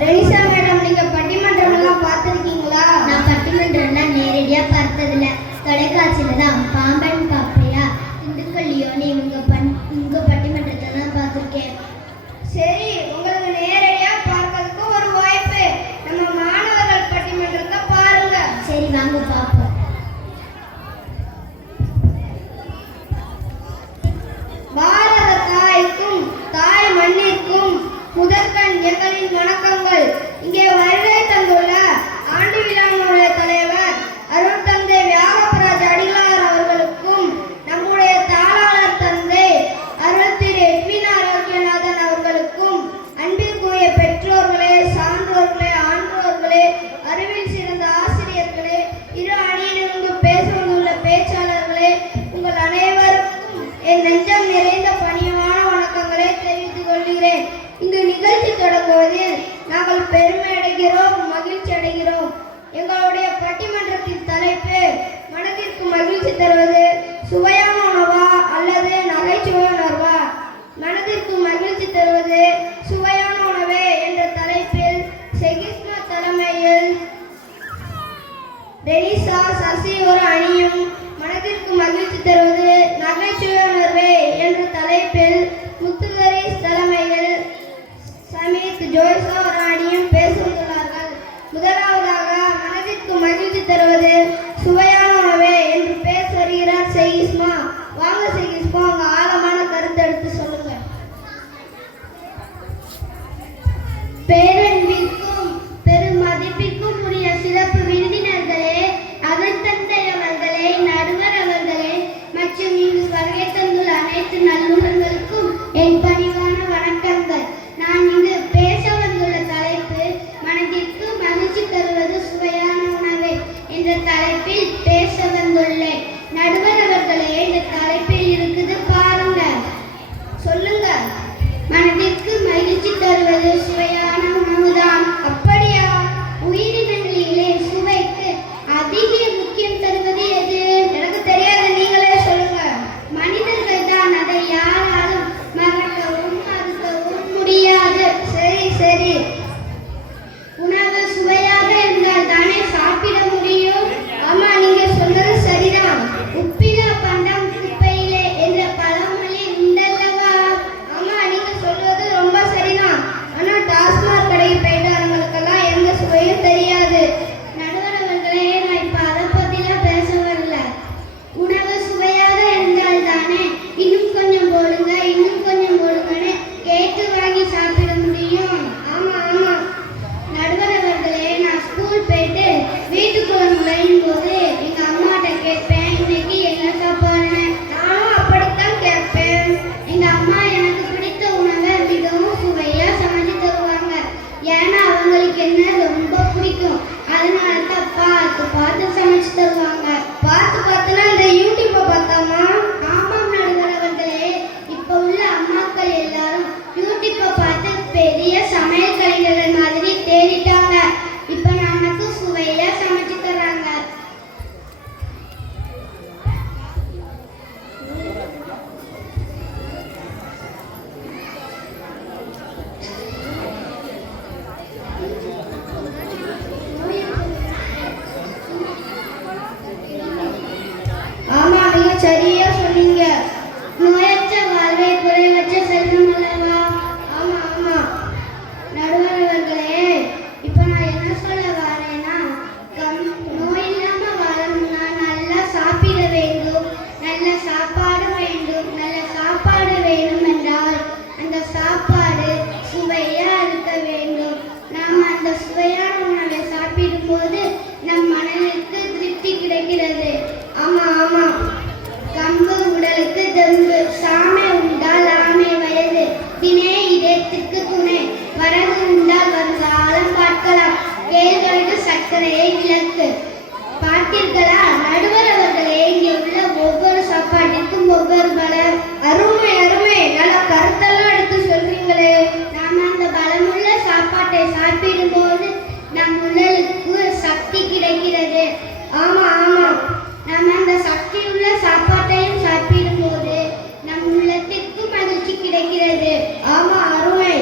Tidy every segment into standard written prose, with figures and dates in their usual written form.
Renisha madam, நீங்க பட்டிமன்றம் எல்லாம் பார்த்திருக்கீங்களா? நான் பட்டிமன்றம்லாம் நேரடியா பார்த்ததில்ல. தொலைக்காட்சியில தான் பாம்பன் பாப்பையா திண்டுக்கல் லியோனி உங்க பட்டிமன்றத்தை தான் பார்த்துருக்கேன். சரி, உங்களுக்கு நேரடியா பார்க்கறதுக்கு ஒரு வாய்ப்பு. நம்ம மாணவர்கள் பட்டிமன்றத்தை பாருங்க. சரி, வாங்க பார்ப்போம். பாரத தாய்க்கும் தாய் மண்ணிற்கும் முதற்கண் எங்களின் வணக்கங்கள். இங்கே வருகை தந்துள்ள ஆண்டு விழாவுடைய தலைவர் அருள் தந்தை வியாகப்பராஜ் அடிகளார் அவர்களுக்கும் நம்முடைய தாளாளர் தந்தை அருள் திரு எட்வின் ஆரோக்கியநாதன் அவர்களுக்கும் அன்பிற்குரிய பெற்றோர்களே, சான்றோர்களே, ஆன்றோர்களே, அறிவில் சிறந்த ஆசிரியர்களே, இரு அணியிலிருந்து பேச வந்துள்ள பேச்சாளர்களே, உங்கள் அனைவருக்கும் என் நெஞ்சம் நிறைந்த பணிவான வணக்கங்களை தெரிவித்துக் கொள்கிறேன். இந்த நிகழ்ச்சி தொடங்குவதில் நாங்கள் பெருமை அடைகிறோம், மகிழ்ச்சி அடைகிறோம். எங்களுடைய பட்டிமன்றத்தின் தலைப்பு மனதிற்கு மகிழ்ச்சி தருவது சுவையான உணவா அல்லது நகைச்சுவை உணர்வா? மனதிற்கு மகிழ்ச்சி தருவது சுவையான உணவே என்ற தலைப்பில் செகிஸ்மா தலைமையில் ரெனிஷா, சசி ஒரு அணியும், மனதிற்கு மகிழ்ச்சி தருவது நகைச்சுவை உணர்வே என்ற தலைப்பில் முத்துகரீஸ் தலைமையில் சமீத், ஜோய்சா ஒரு அணியும் பேசுகிறார்கள். முதலாவதாக மனதிற்கு மகிழ்ச்சி தருவது சுவையான உணவே என்று பேச வருகிறார் செகிஸ்மா. வாங்க செகிஸ்மா, உங்க ஆழமான கருத்தை எடுத்து சொல்லுங்க. பேரன்பிற்கும் பெருமதிப்பிற்கும் உரிய சிறப்பு விருந்தினர்களே, அருள் தந்தை அவர்களே, நடுவர் அவர்களே மற்றும் இங்கு வருகை தந்துள்ள அனைத்து நல்லுறங்களுக்கும் என் பணிவான வணக்கங்கள். நான் இங்கு பேச வந்துள்ள தலைப்பு மனதிற்கு மகிழ்ச்சி தருவது சுவையான உணவே என்ற தலைப்பில் பேச வந்துள்ளேன். நடுவர் அவர்களே, இந்த தலைப்பில் இருக்குது பாருங்க. சொல்லுங்க. மனதிற்கு மகிழ்ச்சி தருவது சுவையான உணவுதான். அப்படியா? உயிரினங்களிலே சுவைக்கு அதிக முக்கியம் தருவது எது? எனக்கு தெரியாது, நீங்களே சொல்லுங்க. மனிதர்கள் தான். அதை யாராலும் மறக்கவும் மறுக்கவும் முடியாது. சரி சரி. உணவு சுவையாக இருந்தால் தானே சாப்பிட முடியும். ஆமா, நீங்க சொன்னது சரிதான். உப்பிலா பண்டம் குப்பையிலே என்ற பழமொழி உண்டல்லவா? ஆமா, நீங்க சொல்வது ரொம்ப சரிதான். ஆனா டாஸ்மாக் கடைக்கு போயிட்டாரங்களுக்கெல்லாம் எந்த சுவையும் தெரியாது. நடுவர் அவர்களே, நான் இப்ப அதை பத்திலாம் பேச வரல. உணவு சுவையாக இருந்தால் தானே இன்னும் கொஞ்சம் போடுங்க, இன்னும் கொஞ்சம் போடுங்கன்னு கேட்டு வாங்கி சாப்பிட முடியும். ஆமா ஆமா. நடுவர் அவர்களே, நான் ஸ்கூல் போயிட்டு வீட்டுக்குள்ள நுழையும் போது எங்க அம்மாட்ட கேட்பேன், இன்னைக்கு என்ன சாப்பாடுன்னு. நானும் அப்படித்தான் கேட்பேன். எங்க அம்மா எனக்கு பிடித்த உணவை மிகவும் சுவையா சமைச்சு தருவாங்க. ஏன்னா அவங்களுக்கு என்ன ரொம்ப பிடிக்கும். அதனால தான் பார்த்து பார்த்து சமைச்சு தருவாங்க. பார்த்து பார்த்துனா இந்த யூடியூப்பை பார்த்தாமா? ஆமாம் நடுவர் அவர்களே, இப்ப உள்ள அம்மாக்கள் எல்லாரும் யூடியூப்பை பார்த்து பெரிய சமையல் கலைஞர்கள் மாதிரி தேடிட்டாங்க. இப்ப நமக்கு சுவையா சமைச்சு தர்றாங்க. ஆமா, நீங்க சரியா சொன்னீங்க. நோயற்ற வாழ்வே குறைவற்ற செல்வம் அல்லவா? ஆமா ஆமா. நடுவர் அவர்களே, இப்ப நான் என்ன சொல்ல வரேன்னா, நோய் இல்லாம வாழணும்னா நல்லா சாப்பிட வேண்டும், நல்ல சாப்பாடு வேண்டும். நல்ல சாப்பாடு வேணும் என்றால் அந்த சாப்பாடு சுவையா இருக்க வேண்டும். நாம் அந்த சுவையான உணவை சாப்பிடும் போது நம் மனதிற்கு திருப்தி கிடைக்கிறது. ஆமா ஆமா. கம்பு உடலுக்கு தெம்பு, சாமை உண்டால் ஆமை வயது, தினே இதயத்திற்கு துணை, வரகு உண்டால் வருங்காலம் பார்க்கலாம், கேழ்வரகு சர்க்கரையை விளக்கு. பார்த்தீர்களா நடுவர் அவர்களே, இங்கே உள்ள ஒவ்வொரு சாப்பாட்டிற்கும் ஒவ்வொரு பலம். அருமை அருமை. நல்ல கருத்தெல்லாம் எடுத்து சொல்றீங்களே. நாம் அந்த பலமுள்ள சாப்பாட்டை சாப்பிடும் போது நம் உடலுக்கு சக்தி கிடைக்கிறது. ஆமா ஆமா. நாம் அந்த சக்தியுள்ள சாப்பாட்டையும் சாப்பிடும் போது நம் உள்ளத்திற்கு மகிழ்ச்சி கிடைக்கிறது. ஆமா, அருமை.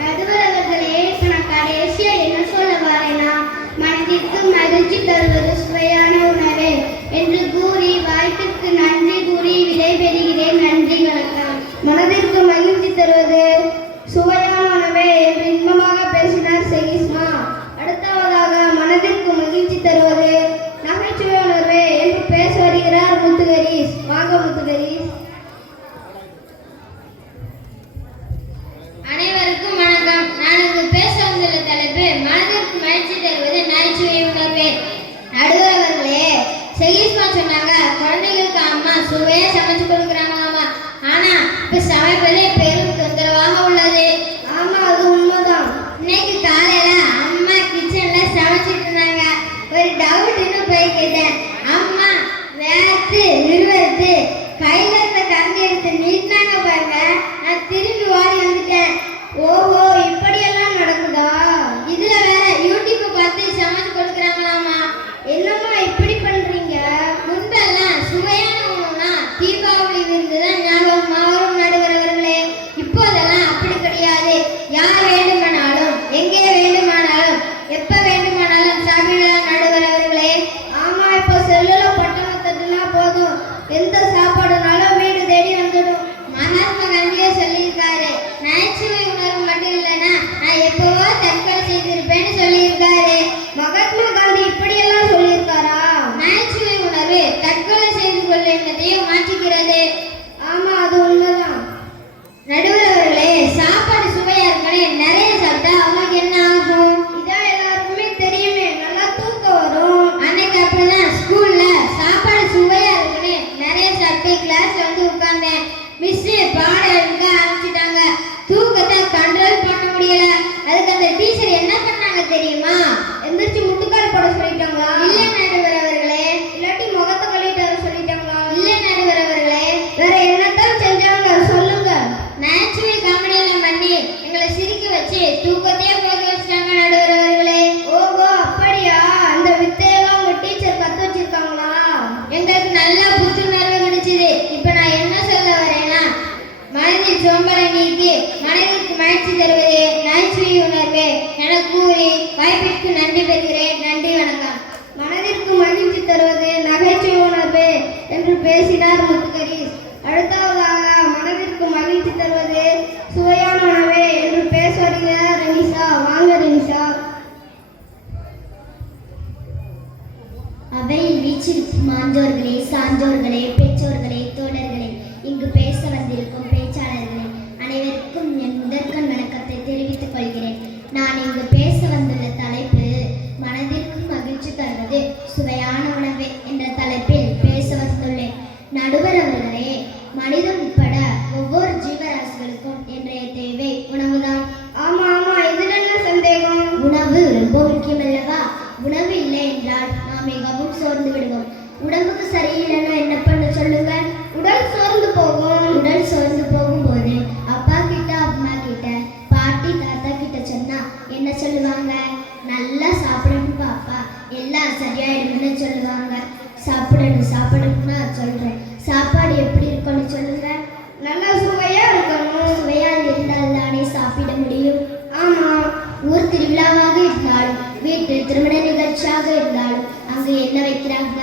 நடுவர் அவர்களே, இப்ப நான் கடைசி எப்பவோ தற்கொலை செய்திருப்பேன்னு சொல்லியிருக்காரு. மகாத்மா காந்தி இப்படியெல்லாம் சொல்லியிருக்காரா? நகைச்சுவை உணர்வு தற்கொலை செய்து கொள்ள எண்ணத்தையும் மாற்றிக்கிறது. ஆமா, அது உண்மைதான். நடுவர் அவர்களே, சாப்பாடு சுவையா இருக்கணும், நிறைய சாப்பிட்டா அவங்களுக்கு என்ன ஆகும்? இதான் எல்லாருக்குமே தெரியுமே, நல்லா தூக்கம் வரும். அன்னைக்கு அப்படிதான் ஸ்கூல்ல சாப்பாடு சுவையா இருக்கணும், நிறைய சாப்பிட்டு கிளாஸ்ல வந்து உட்கார்ந்தேன். மிஸ் பாடம் எடுக்க ஆரம்பிச்சுட்டாங்க. தூக்கத்தை கண்ட்ரோல் பண்ண முடியல. அதுக்கு அந்த டீச்சர் என்ன பண்ணாங்க தெரியுமா? எந்திரிச்சு முட்டுக்கால் போட சொல்லிட்டாங்களா? இல்ல நடுவர் அவர்களே. இல்லாட்டி முகத்தை கழுவிட்டு வர சொல்லிட்டாங்களா? இல்ல நடுவர் அவர்களே. வேற என்னத்தான் செஞ்சாங்க சொல்லுங்க. நகைச்சுவை காமெடி எல்லாம் பண்ணி எங்களை சிரிக்க வச்சு தூக்கத்தையே போக வச்சிட்டாங்க நடுவர் அவர்களே. ஓஹோ, அப்படியா? அந்த வித்தையெல்லாம் உங்க டீச்சர் கத்து வச்சிருக்காங்களா? எங்களுக்கு நல்ல புத்துணர்வு கிடைச்சது. இப்ப நான் என்ன சொல்ல வரேன்னா, மனதில் சோம்பலை நீக்கி மனதிற்கு மகிழ்ச்சி தருவது நகைச்சுவை உணர்வு என கூறி வாய்ப்பிற்கு நன்றி பெறுகிறேன். நன்றி, வணக்கம். மனதிற்கு மகிழ்ச்சி தருவது நகைச்சுவை உணர்வு என்று பேசினார் முத்துகரீஸ். அடுத்ததாக மனதிற்கு மகிழ்ச்சி தருவது சுவையான உணவு என்று பேச வருகிறார் ரெனிஷா. வாங்க ரெனிஷா. அவையில் வீச்சிருக்கும் மாஞ்சோர்களே, சான்றோர்களே, பெற்றோர்களே, தோழர்களே, இங்கு பேச வந்திருக்கும் பேச்சாளர்களே, அனைவருக்கும் என் முதற்கண் வணக்கத்தை தெரிவித்துக் கொள்கிறேன். நான் இங்கு பேச வந்துள்ள தலைப்பு மனதிற்கு மகிழ்ச்சி தருவது சுவையான உணவு என்ற தலைப்பில் பேச வந்துள்ளேன். நடுவர் அவர்களே, மனிதன் உட்பட ஒவ்வொரு ஜீவராசிகளுக்கும் இன்றைய தேவை உணவுதான். ஆமா ஆமா, இதுல என்ன சந்தேகம்? உணவு ரொம்ப முக்கியமல்லவா? உணவு இல்லை என்றால் நாம் மிகவும் சோர்ந்து விடுவோம். உடம்புக்கு சரியில்லைன்னா என்ன பண்ண சொல்லுங்க? உடல் சோர்ந்து போகும். உடல் சோர்ந்து போகும்போது அப்பா கிட்ட, அம்மா கிட்ட, பாட்டி, தாத்தா கிட்ட சொன்னா என்ன சொல்லுவாங்க? நல்லா சாப்பிடணும் பாப்பா, எல்லாம் சரியாயிடும்னு சொல்லுவாங்க. சாப்பிடணும் சாப்பிடணும்னா சொல்றேன். சாப்பாடு எப்படி இருக்கணும்னு சொல்லுங்க? நல்லா சுவையா இருக்கணும். சுவையா இருந்தால் தானே சாப்பிட முடியும். ஆமா, ஊர் திருவிழாவாக இருந்தாலும், வீட்டில் திருமண நிகழ்ச்சியாக இருந்தாலும் அங்கு என்ன வைக்கிறாங்க?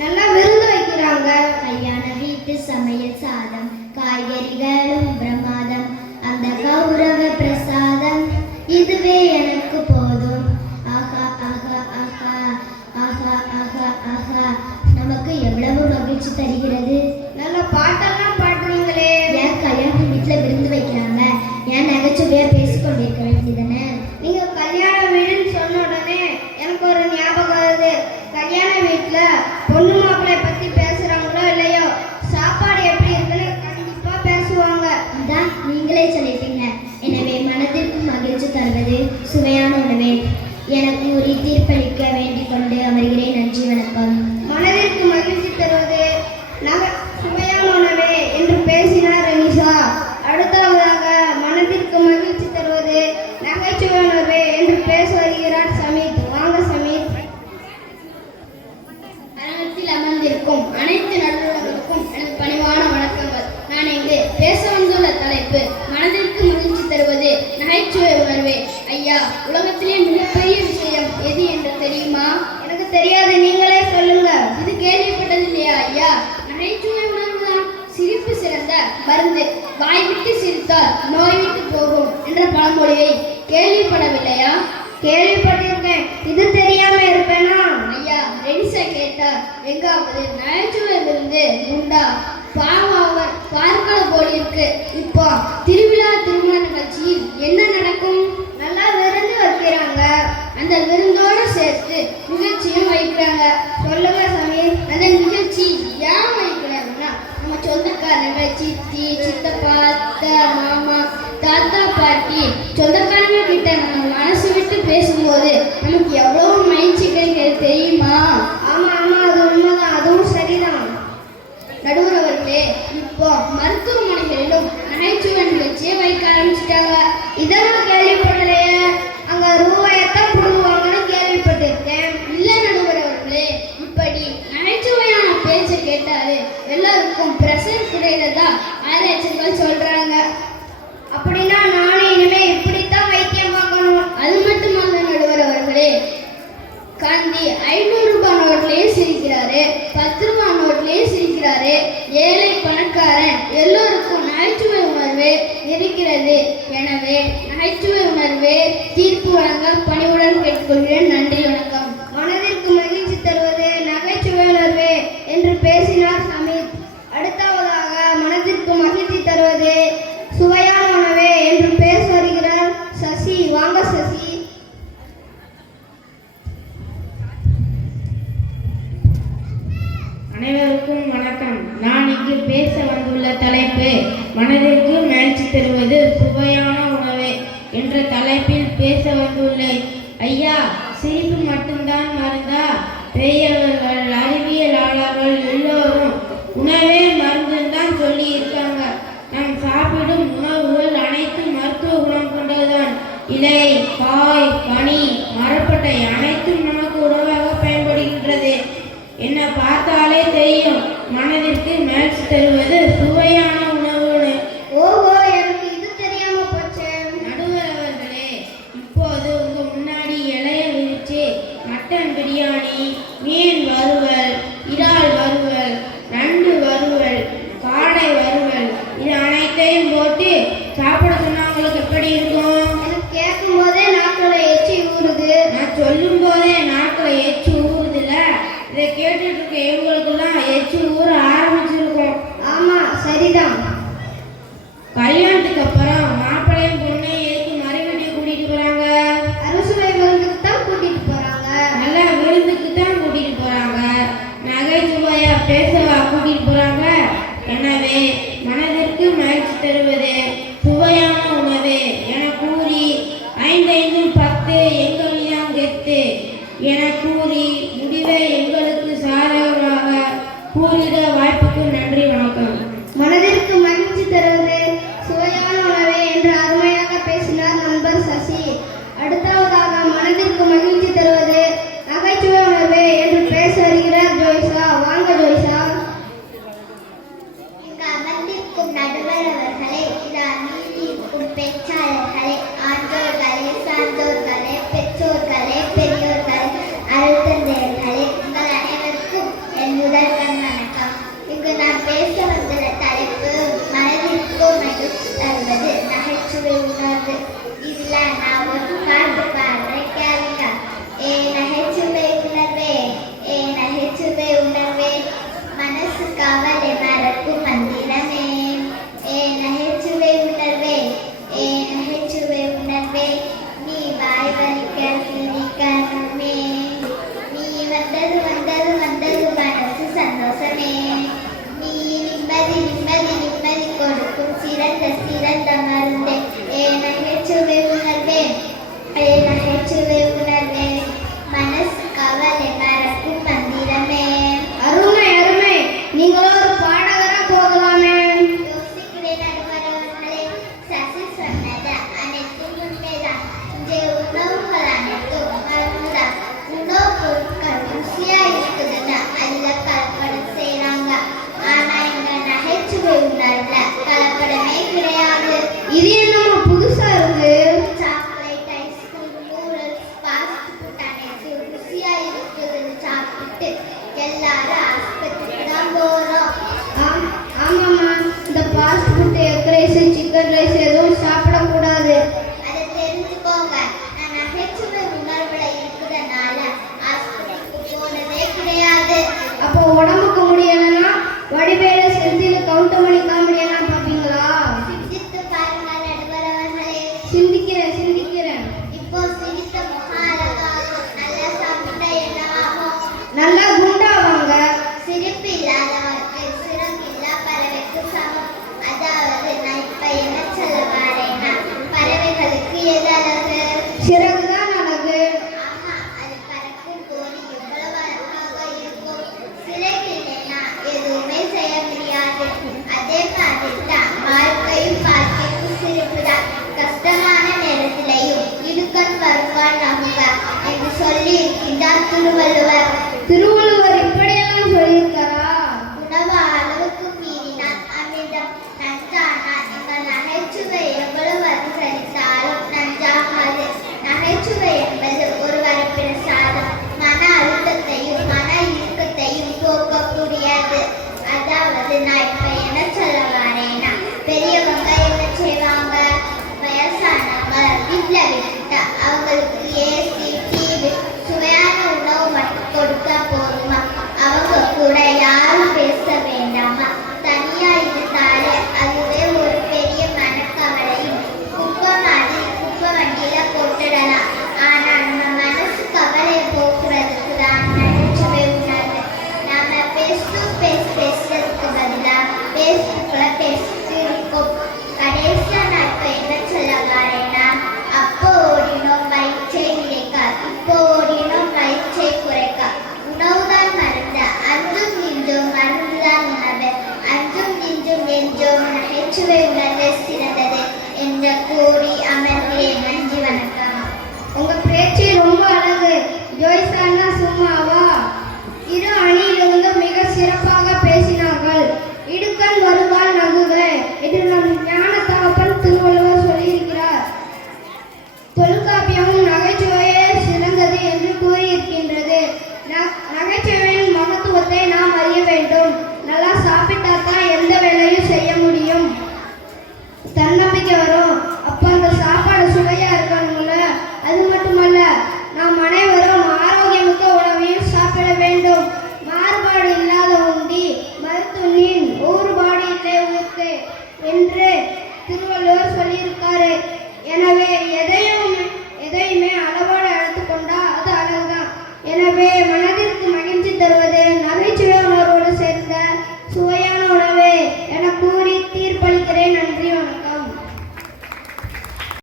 நல்லா விருந்து வைக்கிறாங்க. கல்யாண வீட்டு சமையல் சாதம், காய்கறிகளும் பிரமாதம், அந்த கௌரவ பிரசாதம் இதுவே எனக்கு போதும். ஆஹா ஆஹா ஆஹா ஆஹா ஆஹா ஆஹா. நமக்கு எவ்வளவு மகிழ்ச்சி தருகிறது. நல்ல பாட்டெல்லாம் பாடுறீங்களே. ஏன் கல்யாண வீட்டுல விருந்து வைக்கிறாங்க, ஏன் நகைச்சுவையா பேசிக்கொண்டிருக்க வேண்டியதானே? நீங்க கல்யாண வீடுன்னு சொன்ன உடனே எனக்கு ஒரு ஞாபகம் வருது. கல்யாண வீட்டுல பொண்ணு மாப்பிள்ளை பத்தி பேசுறாங்களோ இல்லையோ, சாப்பாடு எப்படி இருக்குன்னு கண்டிப்பா பேசுவாங்க. அதான் நீங்களே சொல்லிட்டீங்க. எனவே மனதிற்கு மகிழ்ச்சி தருவது சுவையான உணவே என கூறி தீர்ப்பளிக்க வேண்டிக் கொண்டு அமர்கிறேன். நன்றி, வணக்கம். மனதிற்கு மகிழ்ச்சி தருவது சுவையான உணவே என்று பேசினார் ரெனிஷா. அடுத்ததாக மனதிற்கு மகிழ்ச்சி தருவது நகைச்சுவை உணர்வு என்று பேச வருகிறார் சமீத். வாங்க சமீத். அரங்கத்தில் அமர்ந்திருக்கும் அனைத்து நடுவர்களுக்கும் எனது பணிவான வணக்கங்கள். நான் இங்கு பேச வந்துள்ள தலைப்பு மனதிற்கு மகிழ்ச்சி தருவது நகைச்சுவை உணர்வே. ஐயா, உலகத்திலே மிகப்பெரிய விஷயம் எது என்று தெரியுமா? எனக்கு தெரியாது, நீங்களே சொல்லுங்க. இது கேள்விப்பட்டது இல்லையா ஐயா? நகைச்சுவை உணர்வுதான் சிரிப்பு சிறந்த மருந்து. வாய் விட்டு சிரித்தால் நோய் விட்டு போகும் என்ற பழமொழியை கேள்விப்படவில்லையா? கேள்விப்பட்டிருக்கேன். இது தெரியாம இருப்பேனா? ஐயா, ரெனிஷா கேட்டா எங்காவது நகைச்சுவை விருந்து உண்டா? பாவம், அவர் பார்க்கல போல் இருக்கு. இப்போ திருவிழா திருமண நிகழ்ச்சியில் என்ன நடக்கும்? நல்லா விருந்து வைக்கிறாங்க. அந்த விருந்தோடு சேர்த்து நிகழ்ச்சியும் வைக்கிறாங்க. சொல்லுங்க சமீர். அந்த நிகழ்ச்சி ஏன் வைக்கிறாங்கன்னா, நம்ம சொந்தக்காரங்க, சித்தி, சித்தப்பா, அத்தை, மாமா, தாத்தா, பாட்டி, சொந்தக்காரங்க கிட்ட நம்ம மனசு விட்டு பேசும்போது நமக்கு எவ்வளவு மகிழ்ச்சி கிடைக்கிறது தெரியுமா? ஆமா ஆமா, அது உண்மைதான், அதுவும் சரிதான். நடுவர் அவர்களே, இப்போ மருத்துவமனைகளிலும் நகைச்சுவை நிகழ்ச்சியை வைக்க ஆரம்பிச்சுட்டாங்க. இதெல்லாம் கேள்விப்படலையே. அங்க ரூபாயத்தான் புடுங்குவாங்கன்னு கேள்விப்பட்டிருக்கேன். இல்ல நடுவர் அவர்களே, இப்படி நகைச்சுவையான பேச்சை கேட்டாலே எல்லாருக்கும் பிரஷர் குறைகிறதா ஆராய்ச்சிகள் சொல்றாங்க. அப்படின்னா நானும் இனிமே இப்படித்தான் வைத்தியம் பார்க்கணும். அது மட்டுமல்ல நடுவர் அவர்களே, காந்தி 500 எனவே நகைச்சுவை உணர்வே தீர்ப்பு வழங்க பணிவுடன் கேட்டுக்கொள்கிறேன். நன்றி, வணக்கம். மனதிற்கு மகிழ்ச்சி தருவது நகைச்சுவை உணர்வே என்று பேசினார் சமீத். அடுத்ததாக மனதிற்கு மகிழ்ச்சி தருவது சுவையான உணவே என்று பேச வருகிறார் சசி. வாங்க சசி. அனைவருக்கும் வணக்கம். நான் இங்கு பேச வந்துள்ள தலைப்பு மனதிற்கு மகிழ்ச்சி தருவது சுவையான உணவே என்ற தலைப்பில் பேச வந்துள்ளேன். ஐயா, சிரிப்பு மட்டும்தான் மருந்தா? பெரியவர்கள், அறிவியலாளர்கள் எல்லோரும் உணவே மருந்துன்னு தான் சொல்லி இருக்காங்க. நாம் சாப்பிடும் உணவுகள் அனைத்தும் மருத்துவ குணம் கொண்டதுதான். இலை, காய், கனி, மரப்பட்டை அனைத்தும் நமக்கு உணவாக பயன்படுகின்றது. என்னை பார்த்தாலே தெரியும் மனதிற்கு மகிழ்ச்சி தருவது சுவையான உணவுன்னு. ஓஹோ, எனக்கு இது தெரியாம போச்சு. நடுவர் அவர்களே, இப்போது உங்க முன்னாடி இலைய விரிச்சு மட்டன் பிரியாணி, மீன் வறுவல், இறால் வறுவல், நண்டு வறுவல், காடை வறுவல் இது அனைத்தையும் போட்டு சாப்பிட சொன்னா உங்களுக்கு எப்படி இருக்கும்? எனக்கு கேட்கும் போதே நாக்குல எச்சி ஊறுது. நான் சொல்லும் போதே நாக்குல எச்சி ஊறுதுல. இதை கேட்டுட்டு இருக்க இவங்களுக்கெல்லாம் எச்சி ஊற ஆரம்பிச்சிருக்கும். ஆமா, சரிதான். கல்யாணத்துக்கு அப்புறம் மாப்பிள்ளையும் பொண்ணையும் எதுக்கு மறு வீட்டுக்கு கூட்டிட்டு போறாங்க? அறுசுவை விருந்துக்கு தான் கூட்டிட்டு போறாங்க. நல்ல விருந்துக்கு தான் கூட்டிட்டு போறாங்க. நகைச்சுவையா பேசவா கூட்டிட்டு போறாங்க? எனவே மனதிற்கு மகிழ்ச்சி தருவது சுவையான உணவு என கூறி 5-5-10 எங்கள் கெத்து என கூறி முடிவை எங்களுக்கு சாதகமாக கூறிட வாய்ப்புக்கு நன்றி, வணக்கம். மனதிற்கு மகிழ்ச்சி தருவது சுவையான உணவே என்று அருமையாக பேசினார் நண்பர் சசி. அடுத்ததாக மனதிற்கு மகிழ்ச்சி தருவது நகைச்சுவை உணர்வே என்று பேச வருகிறார் ஜோய்சா. வாங்க ஜோய்சா. இங்கு அமர்ந்திருக்கும் நடுவர் அவர்களே, இது அணியில் இருக்கும் பேச்சாளர்களே, ஆண்டோர்களே, சான்றோர்களே, பெற்றோர்களே, பெரியோர்களே, அருள்தந்தையர்களே, உங்கள் அனைவருக்கும் என் முதல் வணக்கம். இங்கு நான் பேச வந்துள்ள தலைப்பு மனதிற்கு மகிழ்ச்சி தருவது நகைச்சுவை உணர்வு. இதுல நான் ஒரு பாட்டு பாடுறேன், கேளுங்க. ஏ நகைச்சுவை உணர்வே, ஏ நகைச்சுவை உணர்வே, மனசு கவலை மறக்கும் மந்திரமே. ஏ நகைச்சுவை உணர்வே, ஏ நகைச்சுவை உணர்வே, நீ வாய் வலிக்க சிரிக்கணுமே. நீ வந்தது வந்தது வந்தது மனசு சந்தோஷமே. நீ நிம்மதி நிம்மதி நிம்மதி கொடுக்கும் சிறந்த சிறந்த மருந்தே. ஏ நகைச்சுவை உணர்வே, ஏ நகைச்சுவை உணர்வே, மனசு கவலை மறக்கும் மந்திரமே. அருமை அருமை. நீங்களும் ஒரு பாடகரா போகலாமே. யோசிக்கிறேன் நடுவரவர்களே, சசி சொன்னது அனைத்தும் உண்மைதான். இன்றைய உணவுகள் அனைத்தும் மருந்துதான். உணவுப் பொருட்கள் ருசியா இருக்குதுன்னு அதுல கலப்படம் செய்றாங்க. ஆனா இந்த நகைச்சுவை உணர்வுல கலப்படமே கிடையாது. இது என்னமோ புதுசா இருக்கு. Chocolate, ice cream, noodles, fast food அனைத்தும் ருசியா இருக்குதுன்னு சாப்பிட்டு எல்லாரும் ஆஸ்பத்திரிக்கு தான் போறோம். ஆமாம்மா, இந்த fast food, egg rice, chicken rice எதுவும் சாப்பிடக்கூடாது. அதை தெரிஞ்சுக்கோங்க. நான் நகைச்சுவை உணர்வுல இருக்கிறதுனால ஆஸ்பத்திரிக்கு போனதே கிடையாது. அப்போ உடம்புக்கு முடியலன்னா வடிவேல செந்தில் கவுண்டமணி காமெடி எல்லாம் பார்ப்பீங்களா? சிந்தித்து பாருங்க நடுவரவர்களே. சிந்திக்கிறேன் சிந்திக்கிறேன். இப்போ சிரித்த முகம் அழகாகும். நல்லா சாப்பிட்டா என்னவாகும்? நல்லா குண்டாவாங்க. சிரிப்பு இல்லாதவருக்கு சிறப்பில்லா பறவைக்கு சமம். அதாவது நான் இப்ப என்ன சொல்ல வரேன்னா, பறவைகளுக்கு எது அழகு? சிறகுதான் அழகு. ஆமா, அது பறக்கும் போது எவ்வளவு அழகாக இருக்கும். சிறகு இல்லைன்னா எதுவுமே செய்ய முடியாது. அதே மாதிரி தான் வாழ்க்கையும் வாழ்க்கைக்கும் சிரிப்புதான். கஷ்டமான நேரத்திலையும் இடுக்கண் வருவான் நம்புக என்று சொல்லி இருக்கின்றார் திருவள்ளுவர். திருவள்ளுவர் இப்படியெல்லாம் சொல்லியிருக்காரா? உணவு அளவுக்கு மீறினால் அமிர்தம் நன்றானால். எங்கள் நகைச்சுவை எவ்வளவு அதிகரித்தாலும் நன்றாகாது. நகைச்சுவை என்பது ஒருவரை பிரசாதம், மன அழுத்தத்தையும் மன இறுக்கத்தையும் போக்கக்கூடியது. அதாவது நான் இப்ப என்ன சொல்ல வரேன்னா, பெரியவங்க என்ன செய்வாங்க? வயசு கூறி அமர்கிறேன். நன்றி, வணக்கம். உங்க பேச்சு ரொம்ப அழகு ஜோய்ஸ் அண்ணா.